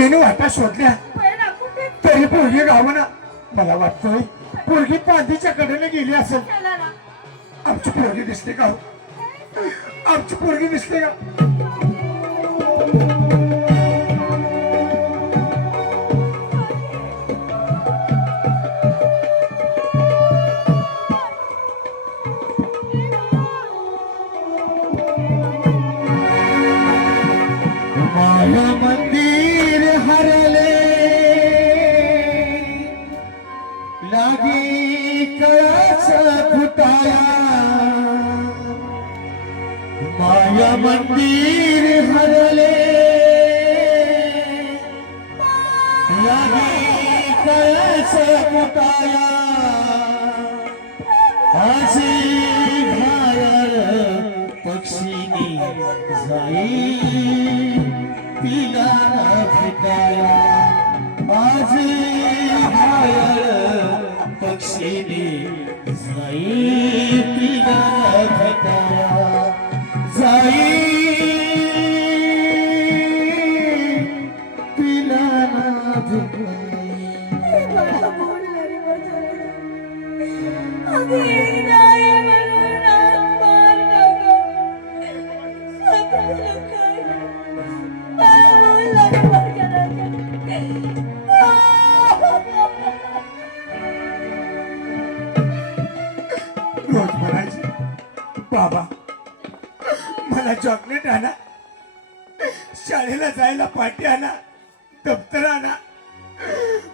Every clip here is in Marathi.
पोरीने वाटा शोधल्या. तरी पोरगी गावना मला वाटतंय पोरगी पांदीच्या कडेने गेली असेल. आमची पोरगी दिसते का हो? आमची पोरगी दिसते का? मंदिर हरले लागी कळाच फुटाया घायल पक्षीनी जाई. पिला फिटाया आज घायल पक्षीने जाई. शाळेला जायला पाठी आणा दप्तर आणा.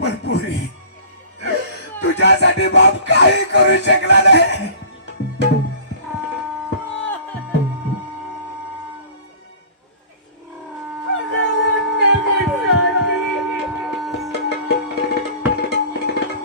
पण पुरी तुझ्यासाठी बाप काही करू शकला नाही.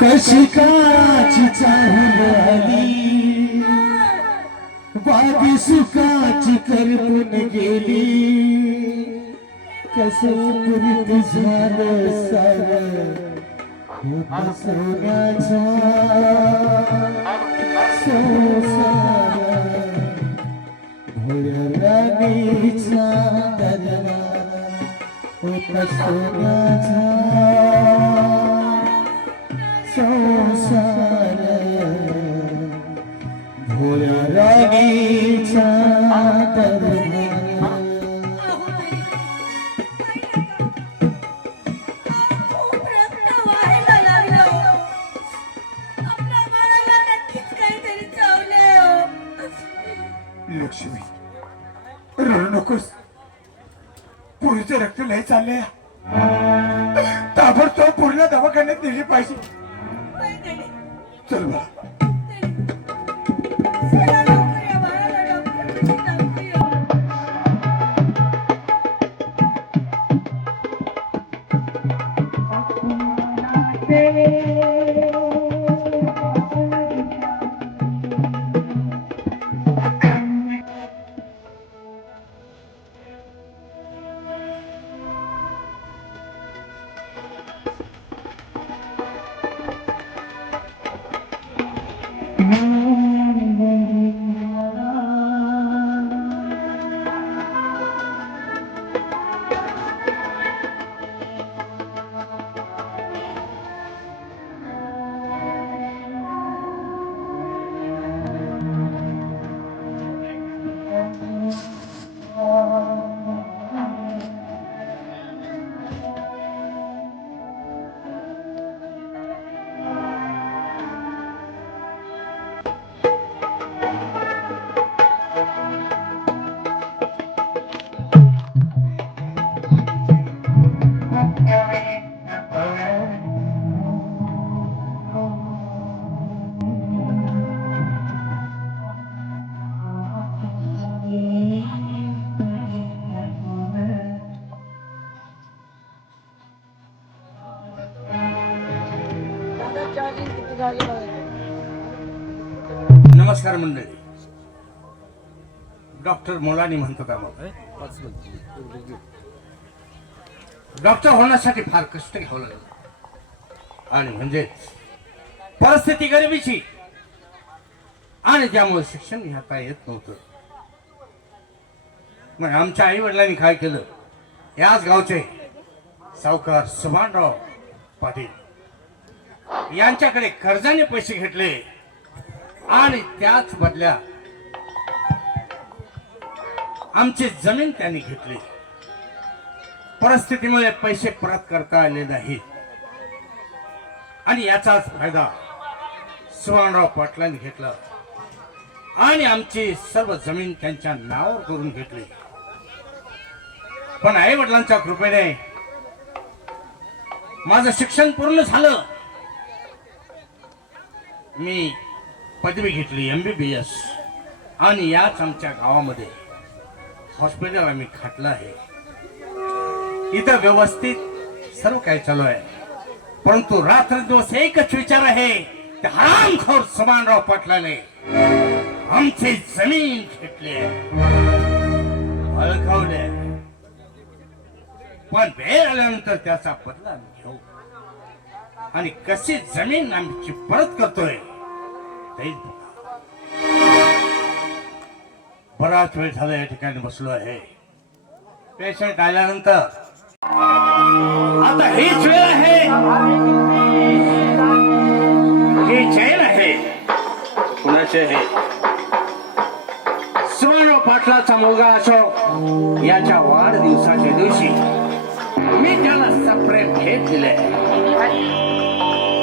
कशी काची चाहूल वादी सुखाची करपून गेली. कसं झालं सारं होता सोन्याचा संसार भोळ्या राणीचा दरबार सोन्याचा संसार भोळ्या राणीचा दरबार लक्ष्मी. रडू नकोस पुरीचं रक्त लय चाललंय. ताबडतोब पूर्ण दवाखान्यात नेली पाहिजे. चल बा नमस्कार मंडळी. डॉक्टर मोलानी म्हणतो का डॉक्टर होण्यासाठी फार कष्ट घ्यावं लागलं. आणि म्हणजे परिस्थिती गरिबीची. आणि त्यामुळे शिक्षण घेता येत नव्हतं. मग आमच्या आई वडिलांनी काय केलं? याच गावचे सावकार सुभानराव पाटील यांच्याकडे कर्जाने पैसे घेतले. आणि त्याच बदल्या आमची जमीन त्यांनी घेतली. परिस्थितीमुळे पैसे परत करता आले नाही. आणि याचाच फायदा सुवर्णराव पाटलांनी घेतला. आणि आमची सर्व जमीन त्यांच्या नावावर करून घेतली. पण आई वडिलांच्या कृपेने माझं शिक्षण पूर्ण झालं. मी पदवी घेतली एम बी बी एस आणि याच आमच्या गावामध्ये हॉस्पिटल आम्ही खाटलं आहे. इथं व्यवस्थित सर्व काही चालू आहे. परंतु रात्र दिवस एकच विचार आहे ते हरामखोर समानराव पाटलाने आमची जमीन घेतली आहे. पण वेळ आल्यानंतर त्याचा बदला आम्ही घेऊ. आणि कशी जमीन आमची परत करतोय तेच बघा. बराच वेळ झाला या ठिकाणी बसलो आहे. पेशंट आल्यानंतर आता हीच वेळ आहे. ही चैन आहे. कुणाचे आहे? सुवर्ण पाटलाचा मुलगा अशोक याच्या वाढदिवसाच्या दिवशी मी त्याला सप्रेम घेत दिले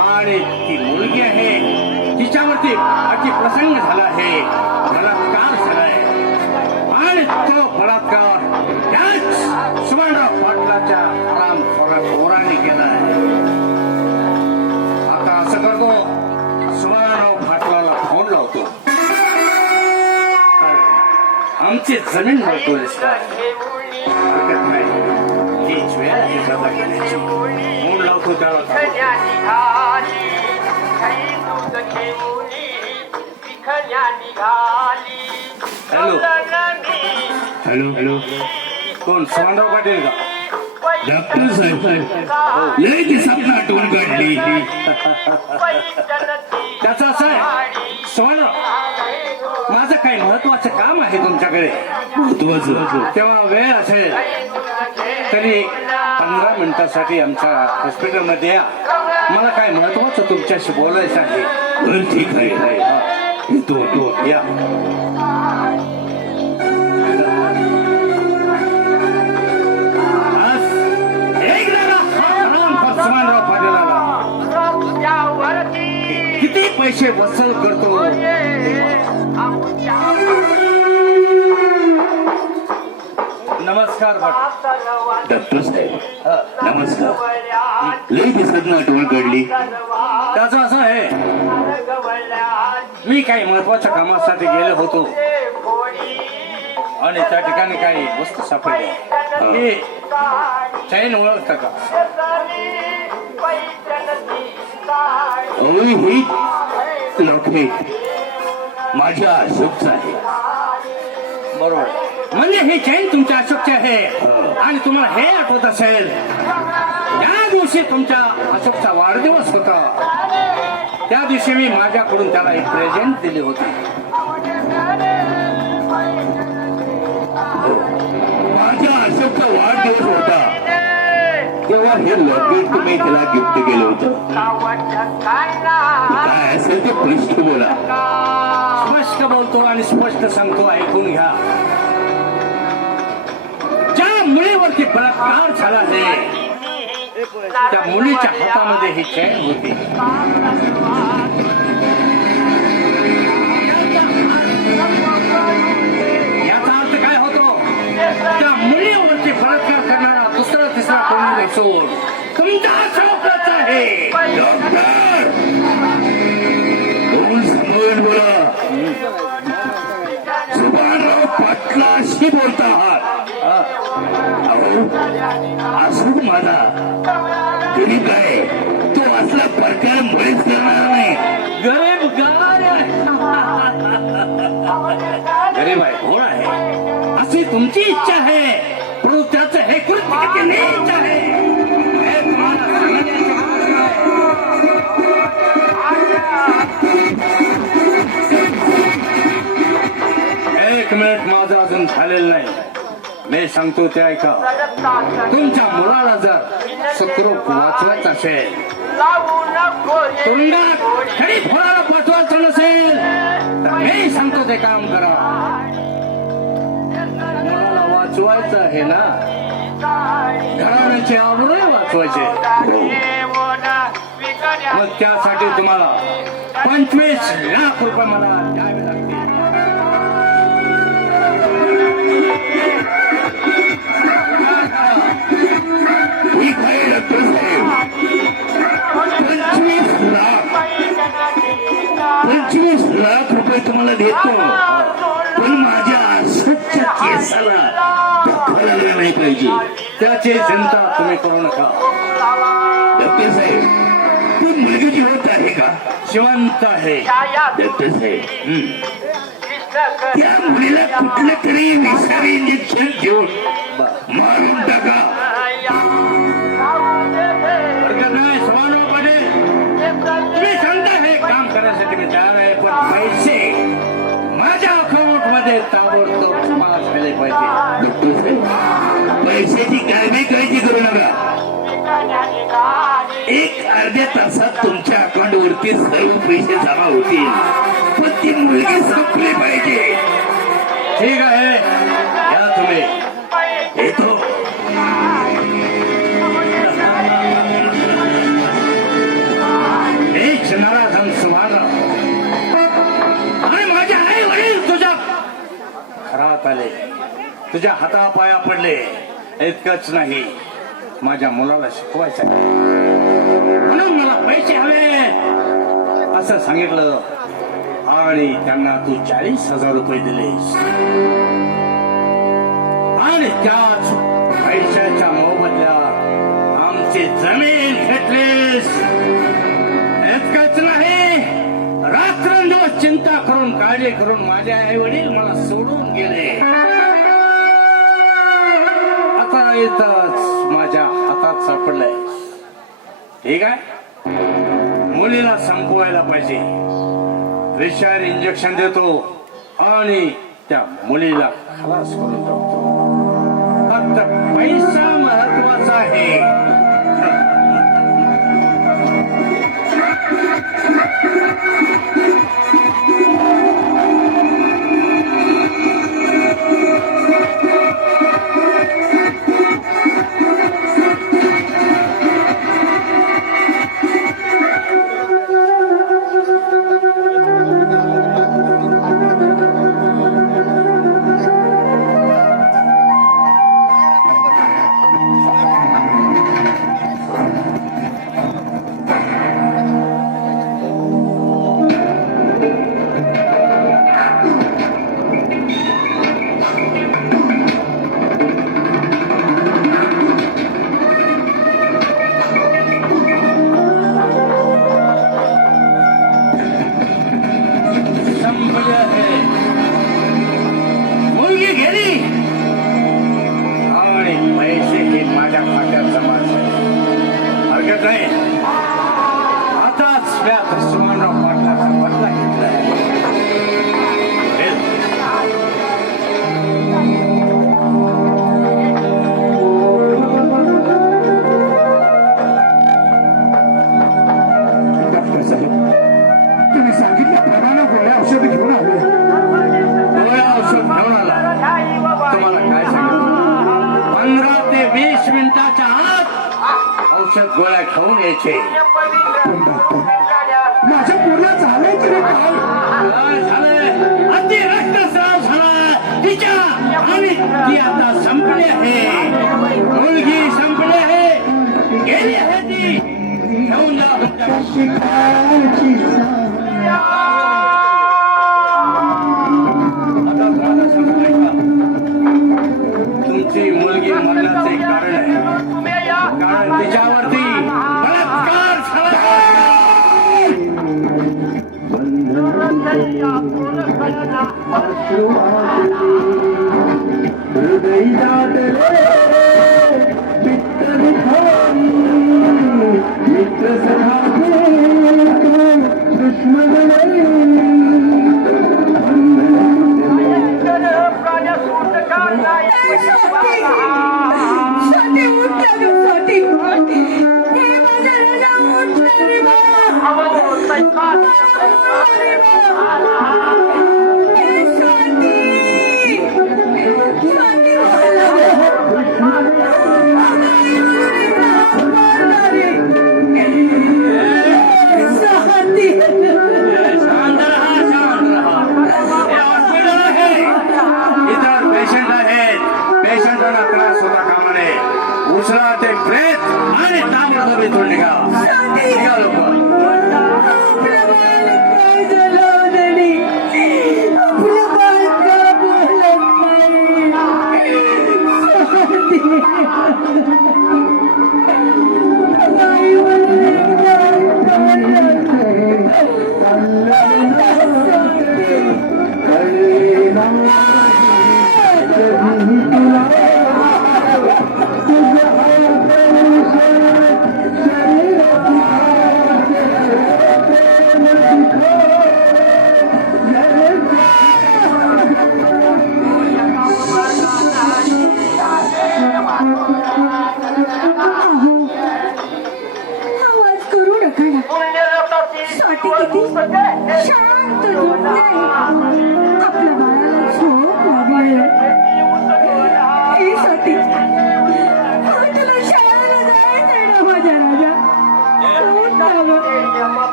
आणि ती मुलगी आहे. तिच्यावरती अति प्रसंग झाला आहे. बलात्कार झालाय. आणि तो बलात्कार त्याच सुवर्णराव पाटलाच्या आराम पोराने केलाय आता असं करतो सुवर्णराव पाटलाला फोन लावतो. आमची जमीन मिळतो हरकत नाही. हीच वेळ फोन लावतो त्याला. घेऊनी विखण्या निघाली. हॅलो. Hello hello. कोण? सुवर्णराव पाटील का? डॉक्टर साहेब. लय दिवसात आठवण काढली. त्याचं माझं काही महत्वाचं काम आहे तुमच्याकडे. महत्वाचं तेव्हा वेळ असेल तरी पंधरा मिनिटासाठी आमच्या हॉस्पिटलमध्ये या. मला काय महत्वाचं तुमच्याशी बोलायचं आहे? ठीक आहे. येतो येतो या. किती पैसे वसूल करतो? नमस्कार डॉक्टर साहेब नमस्कार. लय दिवसात आठवण काढली. त्याचं असं आहे. मी काही महत्त्वाच्या कामासाठी गेलो होतो. आणि त्या ठिकाणी काही वस्तू सापडल्या. हे. चैन ओळखता का? ही लॉकेट माझ्या अशोकचं आहे. बरोबर. म्हणजे ही चैन तुमच्या अशोकची आहे. आणि तुम्हाला हे आठवत असेल त्या दिवशी तुमच्या अशोकचा वाढदिवस होता. त्या दिवशी मी माझ्याकडून त्याला एक प्रेझेंट दिले होते. माझ्या अशोकचा वाढदिवस होता. तेव्हा हे लॉकेट तुम्ही त्याला गिफ्ट केलं होतं. काय असेल ते पृष्ठ बोला. स्पष्ट बोलतो आणि स्पष्ट सांगतो ऐकून घ्या. ज्या मुलीवरती बलात्कार झाला आहे त्या मुलीच्या हातामध्ये ही चैन होती. याचा अर्थ काय होतो? त्या मुलीवरती बलात्कार करणारा तिसरा कोणी नसून तुमचा अशोकच आहे डॉक्टर दोन समोर बोला सुभानराव पाटलाशी बोलता आहात अहो माझा गरीब आहे तो असला प्रकार मुळेच करणार नाही गरीब गाय गरीब आहे कोण आहे अशी तुमची इच्छा आहे कृत्य नीच आहे एक मिनिट माझं अजून झालेलं नाही. मी सांगतो ते ऐका. तुमच्या मुलाला जर सुखरूप वाचवायचं असेल तुरुंगात खरी फळाला पाठवायचं नसेल तर मी सांगतो ते काम करा. मुलाला वाचवायचं आहे ना घराण्याचे आबरूही वाचवायचे मग त्यासाठी तुम्हाला पंचवीस लाख रुपये मला द्यावे लागतील. ही नाही पाहिजे. त्याची चिंता तुम्ही करू नका. डॉक्टर साहेब मुलगी जिवंत आहे का? जिवंत आहे. डॉक्टर साहेब त्या मुलीला कुठलं तरी विषारी इंजेक्शन घेऊन मारून टाका. तुम्ही सांगता हे काम करायसाठी मी तयार आहे पण पैसे माझ्या अकाउंटमध्ये ताबडतोब पास झाले पाहिजे. पैशाची काय बी काळजी करू नका. एक अर्ध्या तासात तुमच्या अकाउंट वरती सर्व पैसे जमा होतील. पण ती मुलगी संपली पाहिजे. ठीक आहे. या तुम्ही. येतो. हे नाराज आणि आणि माझे आई वडील तुझ्या घरात आले. तुझ्या हातापाया पडले. इतकंच नाही. माझ्या मुलाला शिकवायचं आहे. म्हणून मला पैसे हवे. असं सांगितलं. आणि त्यांना तू चाळीस हजार रुपये दिलेस. आणि त्याच पैशाच्या मोबदल्यात आमची जमीन घेतलीस. इतकंच नाही. रात्रंदिवस चिंता करून काळजी करून माझे आई वडील मला सोडून गेले. आता इथंच माझ्या हातात सापडलंय. ठीक आहे मुलीला संपवायला पाहिजे. विषारी इंजेक्शन देतो आणि त्या मुलीला खलास करून टाकतो. फक्त पैसा महत्त्वाचा आहे. औषध गोळ्या खाऊन यायचे. पण डॉक्टर माझ्या पूर्ण झालंय तरी काय? काय झालंय. अति रक्तस्राव झाला. तिच्या आणि ती आता संपली आहे. मुलगी संपली आहे. गेली आहे ती. घेऊन जा? तुमची मुलगी मरण्याचे कारण आहे. कारण तिच्यावरती बलात्कार झाला हृदय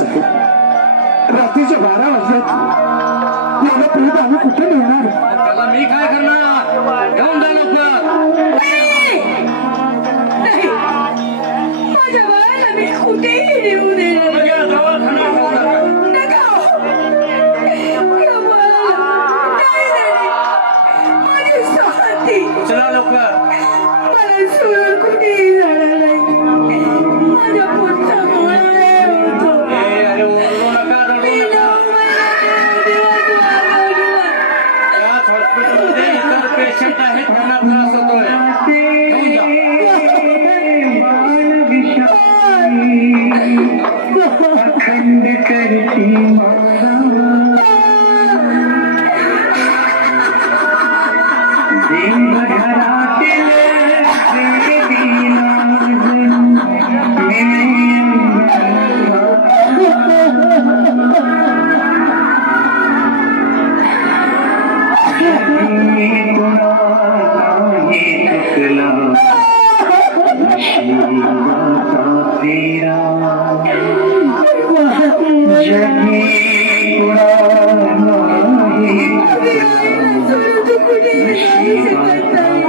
सुद्धा रात्रीचे बारा वाजल्यात. याला प्रेत आम्ही कुठे मिळणार? त्याला मी काय करणार? घेऊन जा लोक माझ्या मी कुठेही नेऊ मेरा जगी उड़ा नहीं नशीबा